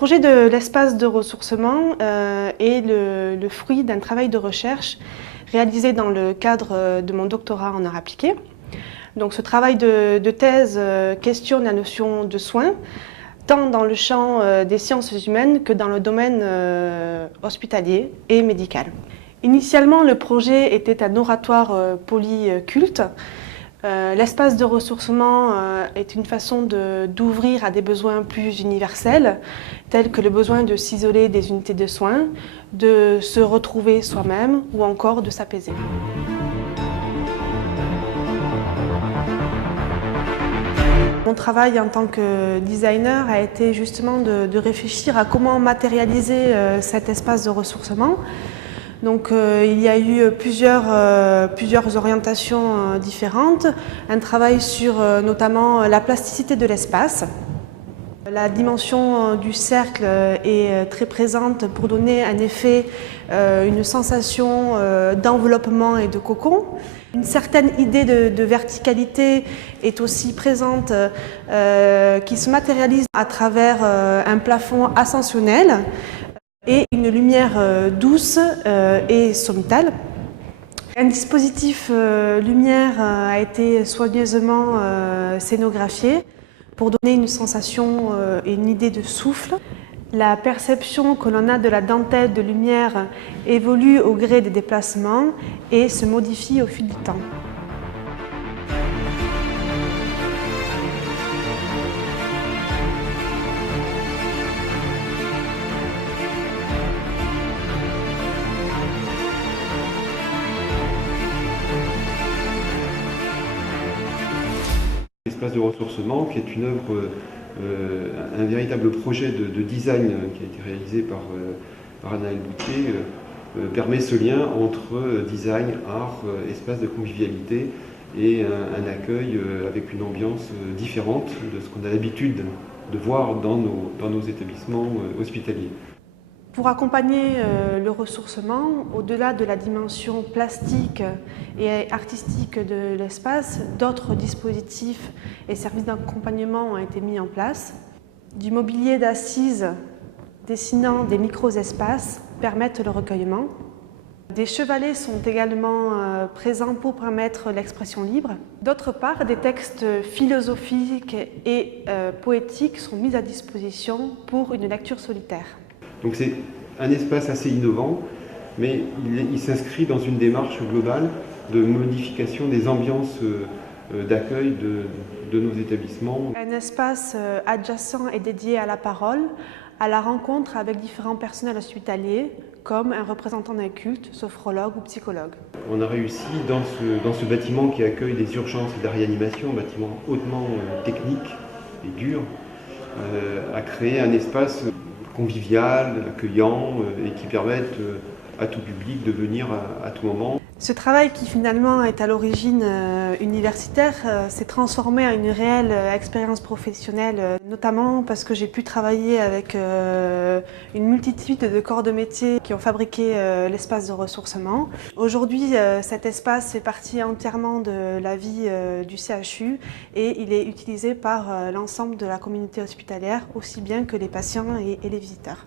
projet de l'espace de ressourcement est le fruit d'un travail de recherche réalisé dans le cadre de mon doctorat en arts appliqués. Donc, ce travail de thèse questionne la notion de soins, tant dans le champ des sciences humaines que dans le domaine hospitalier et médical. Initialement, le projet était un oratoire polyculte. L'espace de ressourcement est une façon d'ouvrir à des besoins plus universels, tels que le besoin de s'isoler des unités de soins, de se retrouver soi-même ou encore de s'apaiser. Mon travail en tant que designer a été justement de réfléchir à comment matérialiser cet espace de ressourcement. Donc il y a eu plusieurs orientations différentes, un travail sur notamment la plasticité de l'espace. La dimension du cercle est très présente pour donner un effet, une sensation d'enveloppement et de cocon. Une certaine idée de verticalité est aussi présente, qui se matérialise à travers un plafond ascensionnel et une lumière douce et sommitale. Un dispositif lumière a été soigneusement scénographié pour donner une sensation et une idée de souffle. La perception que l'on a de la dentelle de lumière évolue au gré des déplacements et se modifie au fil du temps. L'espace de ressourcement, qui est une œuvre, un véritable projet de design qui a été réalisé par Anaëlle Boutier, permet ce lien entre design, art, espace de convivialité et un accueil avec une ambiance différente de ce qu'on a l'habitude de voir dans nos établissements hospitaliers. Pour accompagner le ressourcement, au-delà de la dimension plastique et artistique de l'espace, d'autres dispositifs et services d'accompagnement ont été mis en place. Du mobilier d'assises dessinant des micro-espaces permettent le recueillement. Des chevalets sont également présents pour permettre l'expression libre. D'autre part, des textes philosophiques et poétiques sont mis à disposition pour une lecture solitaire. Donc c'est un espace assez innovant, mais il s'inscrit dans une démarche globale de modification des ambiances d'accueil de nos établissements. Un espace adjacent et dédié à la parole, à la rencontre avec différents personnels hospitaliers, comme un représentant d'un culte, sophrologue ou psychologue. On a réussi dans ce bâtiment qui accueille les urgences et la réanimation, un bâtiment hautement technique et dur, à créer un espace convivial, accueillant et qui permettent à tout public de venir à tout moment. Ce travail qui finalement est à l'origine universitaire s'est transformé en une réelle expérience professionnelle, notamment parce que j'ai pu travailler avec une multitude de corps de métier qui ont fabriqué l'espace de ressourcement. Aujourd'hui, cet espace fait partie entièrement de la vie du CHU et il est utilisé par l'ensemble de la communauté hospitalière, aussi bien que les patients et les visiteurs.